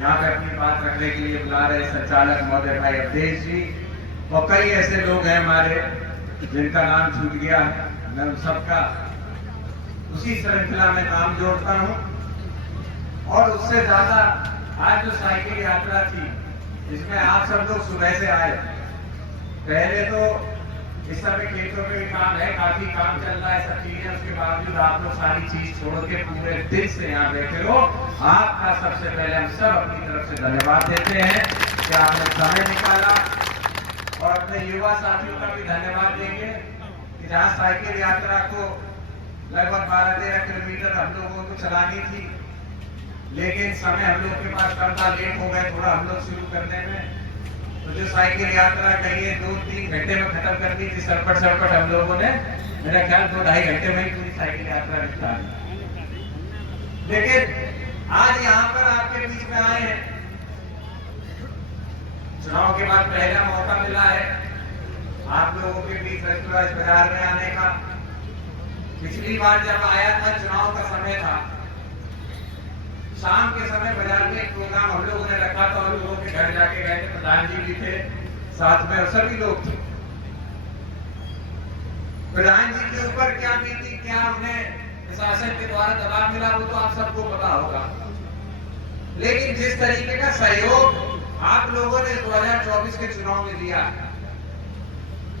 यहाँ पे अपनी बात रखने के लिए बुला रहे संचालक महोदय भाई अवधेश जी, और कई ऐसे लोग हैं हमारे जिनका नाम छूट गया है। मैं उन सबका उसी श्रृंखला में नाम जोड़ता हूँ। और उससे ज्यादा आज जो साइकिल यात्रा थी, जिसमें आप सब लोग सुबह से आए, पहले तो इस समय खेतों में भी काम है, काफी काम चल रहा है, सब चीजें, उसके बावजूद आप लोग सारी चीज छोड़ के पूरे दिल से यहाँ बैठे हो। आपका सबसे पहले हम सब अपनी तरफ से धन्यवाद देते हैं कि आपने समय निकाला। और अपने युवा साथियों का भी धन्यवाद देंगे कि जहाँ साइकिल यात्रा को लगभग 12-13 किलोमीटर हम लोगों को चलानी थी, लेकिन समय हम लोग के पास कम था, लेट हो गए थोड़ा हम लोग शुरू करने में। तो जो साइकिल यात्रा कहिए 2-3 घंटे में खत्म कर दी थी, सरपट हम लोगों ने, मेरा ख्याल 2-2.5 घंटे में ही पूरी साइकिल यात्रा निपटा दी। लेकिन आज यहाँ पर आपके बीच में आए हैं, चुनाव के बाद पहला मौका मिला है आप लोगों के बीच रसपुरा बाजार में आने का। पिछली बार जब आया था, चुनाव का समय था, शाम के समय बाजार में एक प्रोग्राम हम लोगों ने रखा था और लोगों के घर जाके गए थे, प्रधान जी भी थे साथ में और सभी लोग थे। प्रधान जी के ऊपर क्या बीती, क्या उन्हें प्रशासन के द्वारा दबाव मिला, वो तो आप सबको पता होगा। लेकिन जिस तरीके का सहयोग आप लोगों ने 2024 के चुनाव में दिया,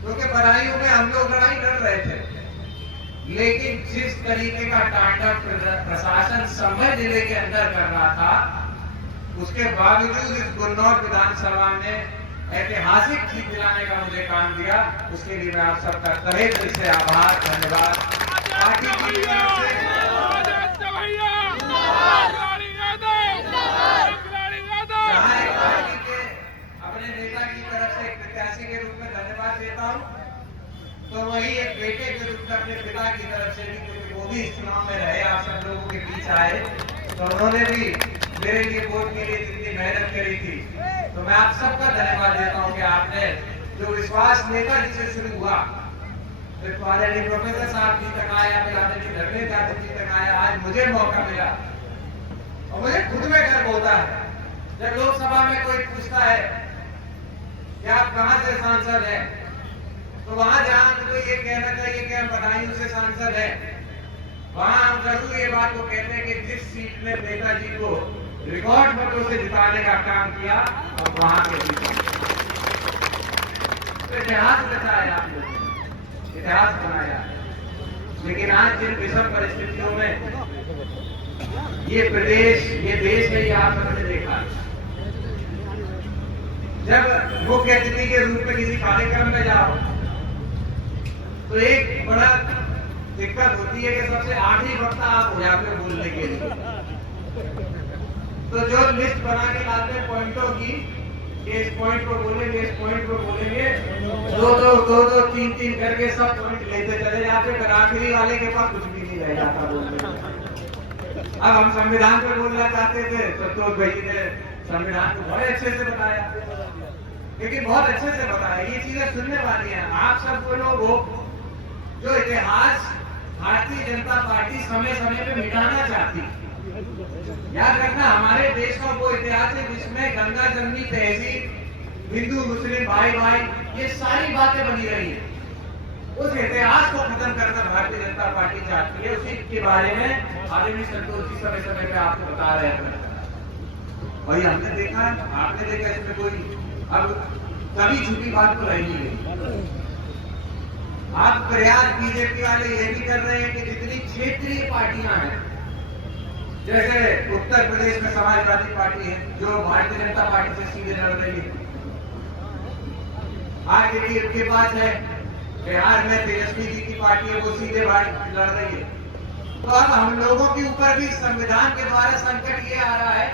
क्योंकि बदायूं में हम लोग लड़ाई लड़ रहे थे, लेकिन जिस तरीके का तांडव प्रशासन संभल जिले के अंदर कर रहा था, उसके बावजूद इस गुन्नौर विधानसभा ने ऐतिहासिक जीत दिलाने का मुझे काम दिया। उसके लिए मैं आप सबका तहे दिल से आभार, धन्यवाद। पार्टी की तरफ से अपने नेता की तरफ से एक प्रत्याशी के रूप में धन्यवाद देता हूँ, तो वही एक बेटे के रूप में अपने पिता की तरफ से भी, क्योंकि वो भी इस चुनाव में रहे, आप सब लोगों के बीच आए, तो उन्होंने भी मेरे लिए वोट के लिए जितनी मेहनत करी थी, तो मैं आप सबका धन्यवाद देता हूँ कि आपने जो विश्वास नेता जी से शुरू हुआ, फिर प्रोफेसर साहब जी तक आया, फिर आदरणीय धर्मेंद्र यादव जी तक आया, आज मुझे मौका मिला। और मुझे खुद में गर्व होता है जब लोकसभा में कोई पूछता है कि आप कहां से सांसद हैं, तो वहां जहां तो ये कहना चाहिए कि हम बदायूं से सांसद हैं, वहां हम जरूर ये बात को कहते हैं कि जिस सीट में नेताजी को रिकॉर्ड वोटों से जिताने का काम किया, और वहां के तो इतिहास रचाया आप लोगों ने, इतिहास बनाया। लेकिन आज जिन विषम परिस्थितियों में ये प्रदेश, ये देश है, ये आप सबने देखा। जब मुख्य अतिथि के रूप में किसी कार्यक्रम में जाओ, तो एक बड़ा दिक्कत होती है कि सबसे आखिरी वक्ता आप हो जाते हो बोलने के लिए। तो जो लिस्ट बना के लाते हैं पॉइंटों की, इस पॉइंट को बोलेंगे, इस पॉइंट को बोलेंगे, दो, तीन करके सब पॉइंट लेते चले जाते, फिर आखिरी वाले के पास कुछ भी नहीं रह जाता बोलने। अब हम संविधान पे बोलना चाहते थे, तो संतोष भाई ने संविधान को बहुत अच्छे से बताया, लेकिन बहुत अच्छे से बताया। ये चीजें सुनने वाली हैं। आप सब वो लोग हो जो इतिहास भारतीय जनता पार्टी समय समय पे मिटाना चाहती। याद रखना, हमारे देश का वो इतिहास है जिसमें गंगा जमनी तहजीब, हिंदू मुस्लिम भाई भाई, ये सारी बातें बनी रही है। उस इतिहास को खत्म करना भारतीय जनता पार्टी चाहती है। उसी के बारे में आदरणीय संतोष जी समय समय पे आपको बता रहे हैं। वही हमने देखा, आपने देखा, इसमें कोई अब कभी झूठी बात तो रही नहीं। आप प्रयास बीजेपी वाले ये भी कर रहे हैं कि जितनी क्षेत्रीय पार्टियां हैं, जैसे उत्तर प्रदेश में समाजवादी पार्टी है जो भारतीय जनता पार्टी से सीधे लड़ रही है, आगे के पास है बिहार में तेजस्वी जी की पार्टी है, वो सीधे लड़ रही है। तो अब हम लोगों के ऊपर भी संविधान के द्वारा संकट ये आ रहा है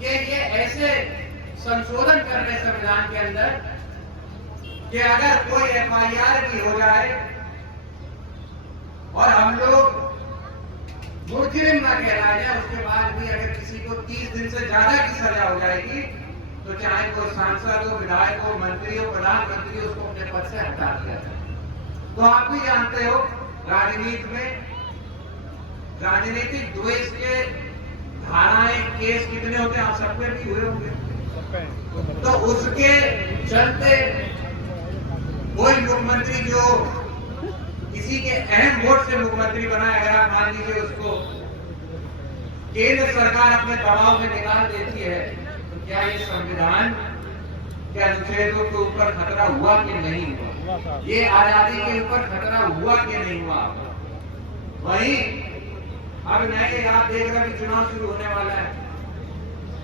कि ये ऐसे संशोधन कर रहे संविधान के अंदर कि अगर कोई FIR भी हो जाए और हम लोग मुजरिम न कहलाए जाए, उसके बाद भी अगर किसी को 30 दिन से ज्यादा की सजा हो जाएगी, तो चाहे कोई सांसद हो, विधायक हो, मंत्री हो, प्रधानमंत्री, उसको अपने पद से हटा दिया जाए। तो आप भी जानते हो, राजनीति में राजनीतिक द्वेष के धाराएं केस कितने होते हैं आप सब पे भी हुए होंगे। तो उसके चलते कोई मुख्यमंत्री जो किसी के अहम वोट से मुख्यमंत्री बना, अगर आप मान लीजिए उसको केंद्र सरकार अपने दबाव में निकाल देती है, तो क्या ये संविधान के अनुच्छेदों के ऊपर खतरा हुआ कि नहीं हुआ? ये आजादी के ऊपर खतरा हुआ कि नहीं हुआ? वहीं अब नए आप देख रहे हैं चुनाव शुरू होने वाला है।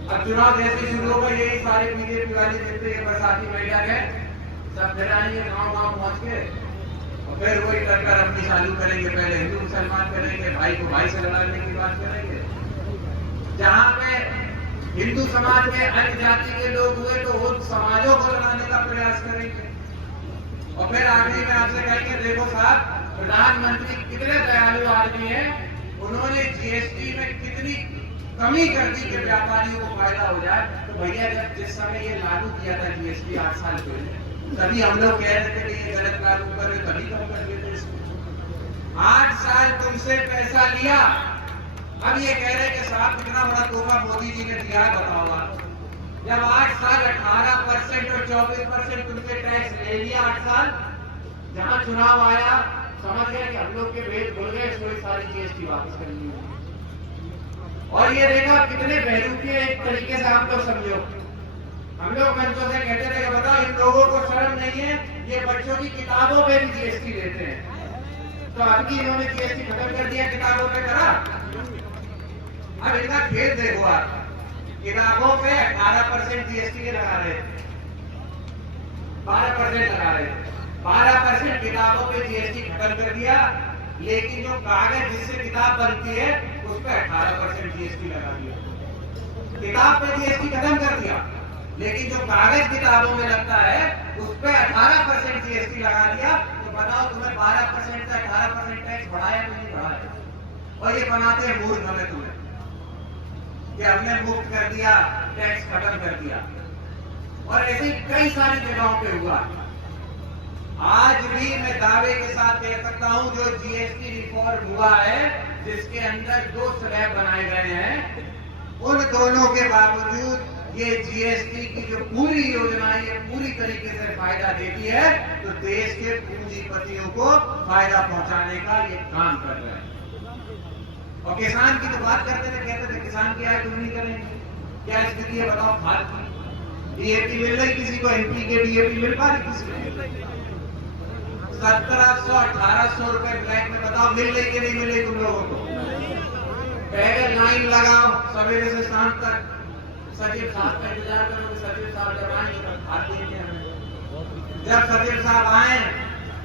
अब चुनाव जैसे शुरू होगा यही सारे बीजेपी वाले जितने बरसाती महिला है सब फिर आएंगे गाँव पहुंच के और फिर वही टक्कर अपनी चालू करेंगे। पहले हिंदू मुसलमान करेंगे, भाई को भाई से लड़ाने की बात करेंगे। जहाँ पे हिंदू समाज में अन्य जाति के लोग हुए तो वो समाजों को लड़ाने का प्रयास करेंगे। और फिर आखिरी में आपसे कहेंगे देखो साहब, प्रधानमंत्री कितने दयालु आदमी है, उन्होंने जीएसटी में कितनी कमी कर दी कि व्यापारियों को फायदा हो जाए। तो भैया जब जिस समय ये लागू किया था जीएसटी 8 साल पहले, तभी हम लोग कह रहे थे कि ये गलत लागू कर रहे, तभी कम कर देते इसको। 8 साल तुमसे पैसा लिया, अब ये कह रहे कि साहब कितना बड़ा तोहफा मोदी जी ने दिया बताओ। जब 8 साल 18% और 24% तुमसे टैक्स ले लिया 8 साल, जहां चुनाव आया समझ गए कि हम लोग के भेद भूल गए, इसको सारी जीएसटी वापस कर ली। और ये देखा कितने बहरूपी एक तरीके से आप लोग समझो। हम लोग मंचों से कहते थे कि बताओ इन लोगों को शर्म नहीं है, ये बच्चों की किताबों पे भी जीएसटी लेते हैं। तो अब की इन्होंने जीएसटी खत्म कर दिया, किताबों पे करा। अब इनका खेल देखो आप, किताबों पे 18% जीएसटी के लगा रहे, 12% लगा रहे, 12% किताबों पे जीएसटी खत्म कर दिया। लेकिन जो कागज जिससे किताब बनती है उस पर 18% जीएसटी लगा दिया। किताब पे जीएसटी खत्म कर दिया, लेकिन जो कागज किताबों में लगता है उस पर 18% जीएसटी लगा दिया। तो बताओ तुम्हें 12% से 18% टैक्स बढ़ाया कि नहीं बढ़ाया? और ये बनाते हैं मूर्ख हमें तुम्हें कि हमने मुक्त कर दिया, टैक्स खत्म कर दिया। और ऐसी कई सारी जगहों पे हुआ। आज भी मैं दावे के साथ कह सकता हूं जो जीएसटी रिफॉर्म हुआ है, जिसके अंदर 2 स्लैब बनाए गए हैं, उन दोनों के बावजूद ये जीएसटी की जो पूरी योजना है ये पूरी तरीके से फायदा देती है, तो देश के पूंजीपतियों को फायदा पहुंचाने का ये काम कर रहे हैं। और किसान की तो बात करते थे, कहते थे किसान की आय तुम नहीं करेंगे। क्या स्थिति है बताओ? खाद की डीएपी मिल रही किसी को, एमपी के डीएपी मिल पा रही किसी को? 1700-1800 रुपए ब्लैक में बताओ मिल रही कि नहीं मिल रही तुम लोगों को? पहले लाइन लगाओ सवेरे से शाम तक, सचिव साहब का इंतजार करो, सचिव साहब जब आएंगे तब खाद देंगे हमें। जब सचिव साहब आए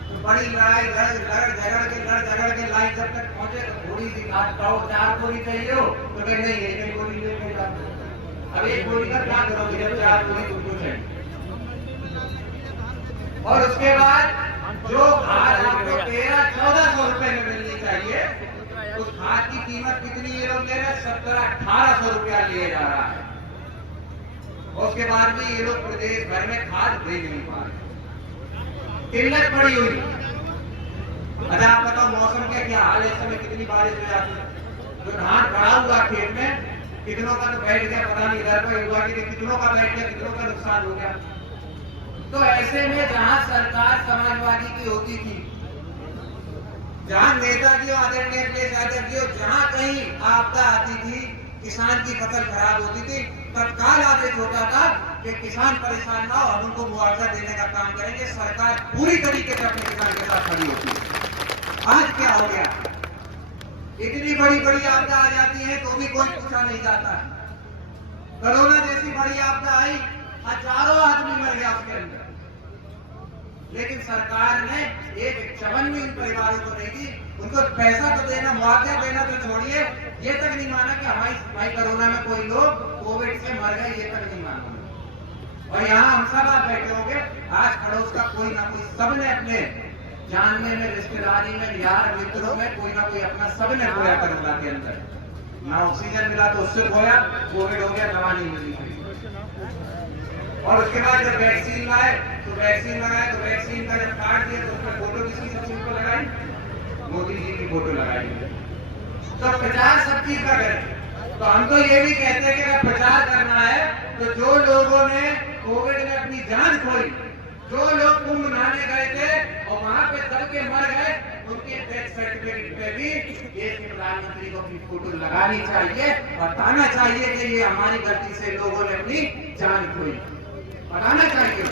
तो बड़ी लड़ाई झगड़ के लाइन जब तक पहुंचे तो थोड़ी सी खाद पाओ, 4 बोरी चाहिए हो तो कहीं नहीं है, एक बोरी लेके जाते। अब 1 बोरी का क्या करोगे जब 4 बोरी तुमको चाहिए? और उसके बाद जो खाद आपको 1300-1400 रुपए में मिलनी चाहिए, उस खाद की कीमत कितनी ये लोग ले रहे हैं? 1700-1800 रुपया लिए जा रहा है। और उसके बाद भी ये लोग प्रदेश भर में खाद दे नहीं पा रहे, किल्लत पड़ी हुई। अच्छा आप बताओ मौसम का क्या हाल है? इस समय कितनी बारिश हो जाती है, जो धान पड़ा हुआ खेत में कितनों का तो बैठ गया, पता नहीं घर पर हुआ कि कितनों का बैठ गया, कितनों का नुकसान हो गया। तो ऐसे में जहां सरकार समाजवादी की होती थी, जहां नेताजी आदरणीय अखिलेश यादव जी, जहां कहीं आपदा आती थी, किसान की फसल खराब होती थी, तत्काल आदेश होता था कि किसान परेशान ना हो, हम उनको मुआवजा देने का काम करेंगे। सरकार पूरी तरीके से अपने किसान के साथ खड़ी होती है। आज क्या हो गया? इतनी बड़ी बड़ी आपदा आ जाती है तो भी कोई पूछा नहीं जाता। कोरोना जैसी बड़ी आपदा आई, हजारों आदमी मर गया उसके अंदर, लेकिन सरकार ने एक चवन भी उन परिवारों को नहीं दी। उनको पैसा तो देना, मुआवजा देना तो छोड़िए, ये तक नहीं माना कि हमारी भाई कोरोना में कोई लोग कोविड से मर गए, ये तक नहीं माना। और यहाँ हम सब आप बैठे होंगे, आज पड़ोस का कोई ना कोई, सबने अपने जानने में, रिश्तेदारी में, यार मित्रों में कोई ना कोई अपना सबने खोया कोरोना के अंदर। ना ऑक्सीजन मिला तो उससे खोया, कोविड हो गया, दवा नहीं मिली। और उसके बाद जब वैक्सीन लाए तो वैक्सीन लगाए, तो वैक्सीन का जब कार्ड दिया तो उसमें फोटो किसकी सचिव को लगाई? मोदी जी की फोटो लगाई। तो प्रचार सब चीज का करें, तो हम तो ये भी कहते हैं कि अगर प्रचार करना है तो जो लोगों ने कोविड में अपनी जान खोई, जो लोग कुंभ नहाने गए थे और वहां पे दब के मर गए, उनके डेथ सर्टिफिकेट पे भी देश के प्रधानमंत्री को अपनी फोटो लगानी चाहिए, बताना चाहिए कि ये हमारी गलती से लोगों ने अपनी जान खोई, बताना चाहिए।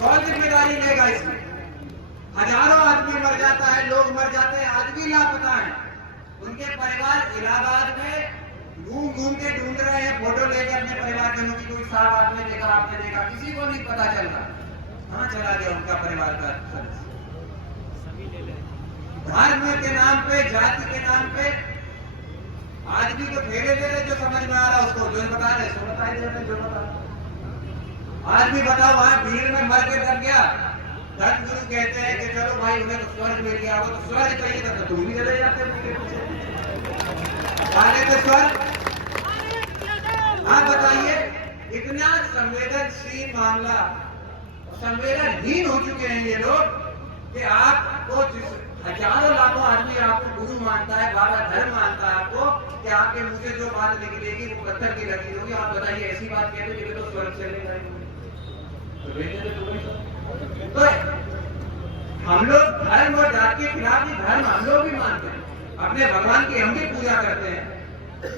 कौन जिम्मेदारी लेगा इसमें? हजारों आदमी मर जाता है, लोग मर जाते हैं, आज भी लापता है। उनके परिवार इलाहाबाद में घूम के ढूंढ रहे हैं, फोटो लेके अपने परिवार जनों की। कोई साहब आपने देखा, किसी को नहीं पता चल रहा कहां चला गया उनका परिवार का सदस्य। धर्म के नाम पे, जाति के नाम पे आदमी को फेरे दे रहे, जो समझ में आ रहा उसको जो बता रहे सो बताई दे रहे, जो बता। आदमी बताओ वहां भीड़ में मर के डर गया, धर्म गुरु कहते हैं कि चलो भाई उन्हें तो स्वर्ग मिल गया, वो तो स्वर्ग चाहिए था तो तुम भी चले जाते उनके पीछे। स्वर्ग, हाँ बताइए, इतना संवेदनशील मामला, संवेदनहीन हो चुके हैं ये लोग कि आपको जिस हजारों लाखों आदमी आपको गुरु मानता है, बाबा धर्म मानता है आपको, कि आपके मुंह से जो बात निकलेगी वो पत्थर की लगी होगी। आप बताइए ऐसी बात कहते हैं तो स्वर्ग चले जाएंगे, तो हम लोग धर्म और जाति के खिलाफ ही, धर्म हम लोग भी मानते हैं, अपने भगवान की हम भी पूजा करते हैं,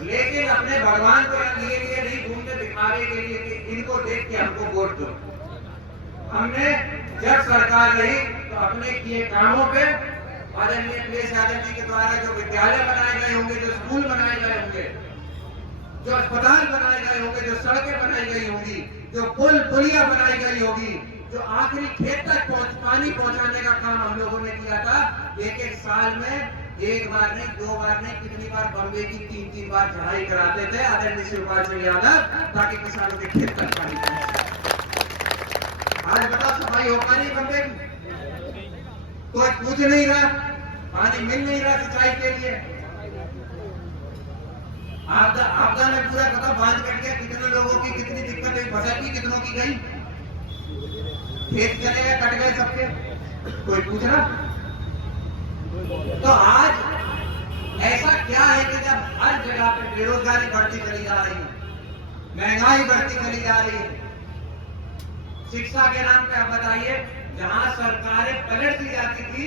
लेकिन अपने भगवान को लिए नहीं घूमते दिखावे के लिए कि इनको देख के हमको वोट दो। हमने जब सरकार रही तो अपने किए कामों पे आदरणीय अखिलेश यादव जी के द्वारा जो विद्यालय बनाए गए होंगे, जो स्कूल बनाए गए होंगे, जो अस्पताल बनाए गए होंगे, जो सड़कें बनाई गई होंगी, जो पुल पुलिया बनाई गई होगी, जो आखिरी खेत तक पानी पहुंचाने का काम हम लोगों ने किया था। एक साल में एक बार नहीं, दो बार नहीं, कितनी बार बम्बे की 3-3 बार चढ़ाई कराते थे आदरणीय शिवपाल सिंह यादव, ताकि किसानों के खेत तक पानी पहुंचे। आज बताओ सफाई हो पा रही बम्बे की? कोई पूछ नहीं रहा, पानी मिल नहीं रहा सिंचाई के लिए। आपदा में पूरा पता बांध कट गया, कितने लोगों की कितनी दिक्कत हुई, फसल की कितनों की गई, खेत चले गए, कट गए सबके, कोई पूछ रहा? तो आज ऐसा क्या है कि जब हर जगह पे बेरोजगारी बढ़ती चली जा रही है, महंगाई बढ़ती चली जा रही है, शिक्षा के नाम पे आप बताइए, जहां सरकारें पलट दी जाती थी,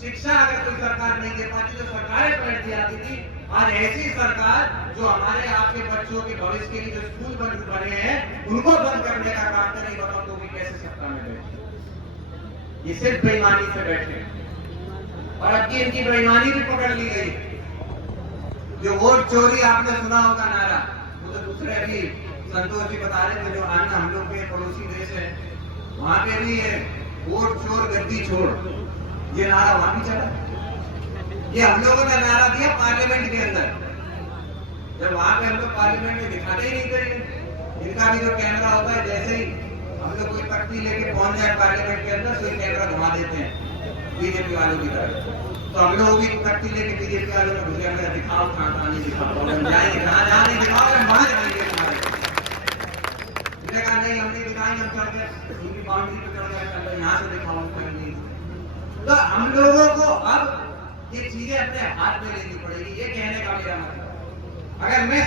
शिक्षा अगर कोई सरकार नहीं दे पाती तो सरकारें पलट दी जाती थी। और ऐसी सरकार जो हमारे आपके बच्चों के भविष्य के लिए जो स्कूल बंद बने हैं उनको बंद करने का काम तो नहीं, बताओ तो भी कैसे सत्ता में बैठे? ये सिर्फ बेईमानी से बैठे, और अब की इनकी बेईमानी भी पकड़ ली गई। जो वोट चोरी आपने सुना होगा नारा, वो तो दूसरे अभी संतोष जी बता रहे थे, जो अन्य हम लोग के पड़ोसी देश है वहां पे भी है, वोट चोर गद्दी छोड़, ये नारा वहां भी चला। ये हम लोगों ने नारा दिया पार्लियामेंट के अंदर, जब वहां पे हम लोग पार्लियामेंट में दिखाते ही नहीं थे। इनका भी जो कैमरा होता है, जैसे ही हम लोग कोई पट्टी लेके पहुंच जाए पार्लियामेंट के अंदर, तो कैमरा घुमा देते हैं बीजेपी वालों की तरफ। तो हम लोग भी पट्टी लेके बीजेपी वालों में घुस गए, दिखाओ कहाँ नहीं दिखाओ, जाएंगे जहाँ नहीं दिखाओ वहां जाएंगे हमारे। कहा नहीं हमने दिखाई, हम चढ़ गए उनकी बाउंड्री पे चढ़ गए, यहाँ से दिखाओ नहीं। तो हम लोगों को अब ये चीजें अपने हाथ में लेनी पड़ेगी, ये कहने का मेरा मतलब। अगर मैं